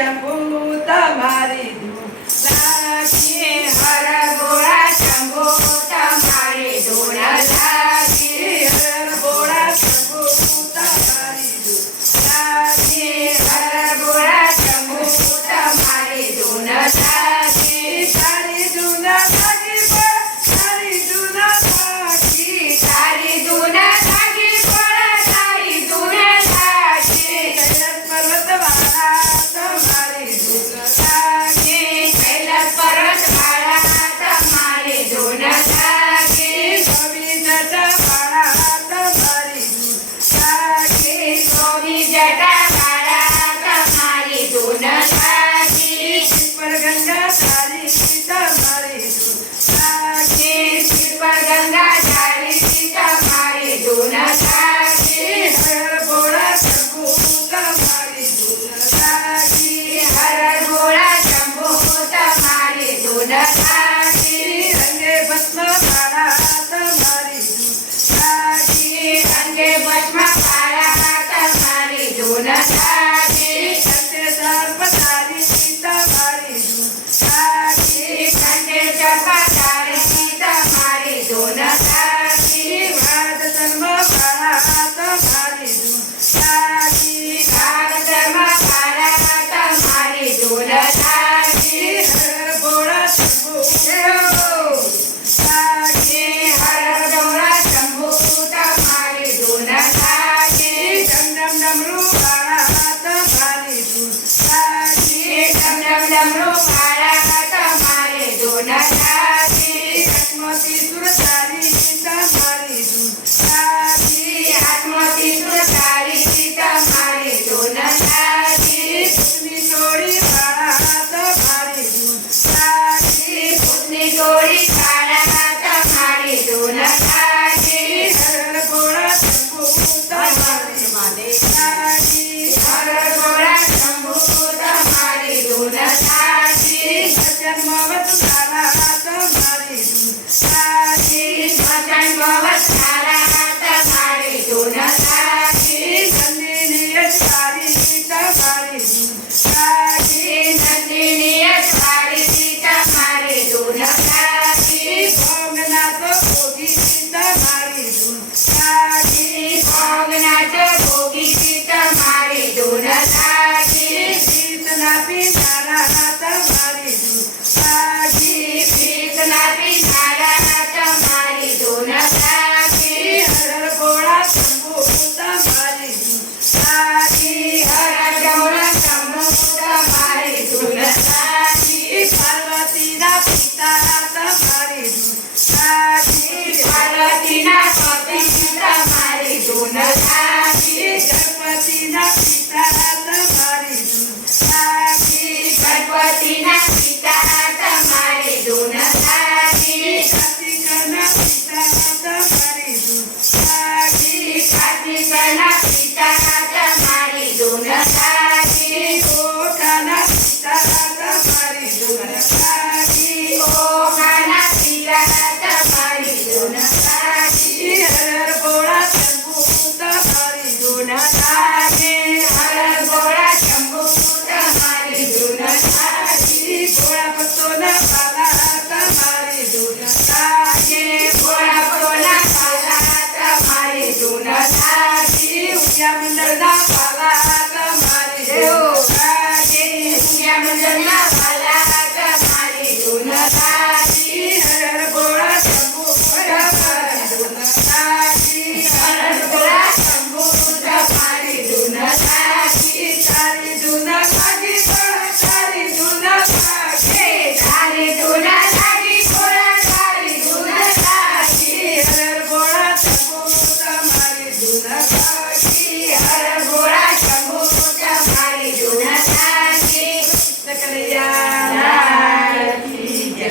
શંભુ તમારી ધૂન લાગી હર ભોળા શંભુ તમારી ધૂન લાગી હર ભોળા શંભુ તમારી ધૂન લાગી હર ભોળા શંભુ તમારી ધૂન લાગી તારી ધૂન લાગી તારી ધૂન લાગી તારી ધૂન લાગી તારી ધૂન લાગી કૈલાસ પર્વતવાળા તમારી ધૂન લાગી કૈલાસ પર્વતવાળા તમારી ધૂન લાગી ગોવી જટાવાળા તમારી ધૂન લાગી ગોવી જટાવાળા તમારી ધૂન લાગી પર ગંગા તારી તમારી ધૂન લાગી પર ગંગા તારી તમારી ધૂન લાગી હર ભોળા શંભુ તમારી ધૂન લાગી હર ભોળા શંભુ તમારી ધૂન લાગી રંગે ભસ્મવાળા તમારી ધૂન લાગી રંગે ભસ્મવાળા તમારી ધૂન લાગી કંઠે સર્પધારી તમારી ધૂન લાગી કંઠે સર્પધારી તમારી ધૂન લાગી વાદ ધર્મવાળા તમારી ધૂન લાગી વાદ ધર્મવાળા તમારી ધૂન લાગી હર ભોળા શંભુ લાગી હર ભોળા શંભુ તમારી ધૂન લાગી ડમ ડમ ડમરૂવાળા તમારી ધૂન લાગી ડમ ડમ ડમરૂવાળા તમારી ધૂન લાગી હાથમાંથી સુરતારી તમારી ધૂન લાગી હાથમાંથી સુરતારી તમારી ધૂન લાગી ભૂતની ટોળીવાળા તમારી ધૂન લાગી ભૂતની ટોળીવાળા તમારી ધૂન લાગી હર ભોળા શંભુ તમારી લાગી હર ભોળા શંભુ તમારી ધૂન લાગી જન્મવતવાળા તમારી ધૂન લાગી જન્મવતવાળા તમારી ધૂન લાગી નંદિની અજવાળી તમારી ધૂન લાગી નંદિની અજવાળી તમારી ધૂન લાગી ભોગનાથ ભોગી તમારી ધૂન લાગી ભોગનાથ ભોગી તમારી ધૂન લાગી ભીતના પીનારા તમારી ધૂન લાગી ભીતના પીનારા તમારી ધૂન લાગી હર ભોળા શંભુ તમારી ધૂન લાગી હર ભોળા શંભુ તમારી ધૂન લાગી પાર્વતીના પિતા તમારી ધૂન લાગી પાર્વતીના પતિ તમારી ધૂન લાગી ગણપતિના પિતા તમારી ધૂન લાગી ગણપતિના પિતા તમારી ધૂન લાગી કાર્તિકના પિતા તમારી ધૂન લાગી કાર્તિકના પિતા તમારી ધૂન લાગી ઓખાના પિતા તમારી ધૂન લાગી ઓખાના પિતા તમારી ધૂન લાગી હર ભોળા શંભુ તમારી ધૂન લાગી હર ભોળા શંભુ તમારી ધૂન લાગી ભોળા ભક્તોના પાલા તમારી ધૂન લાગી ભોળા ભક્તોના પાલા તમારી ધૂન લાગી ઉદ્યા મંડળના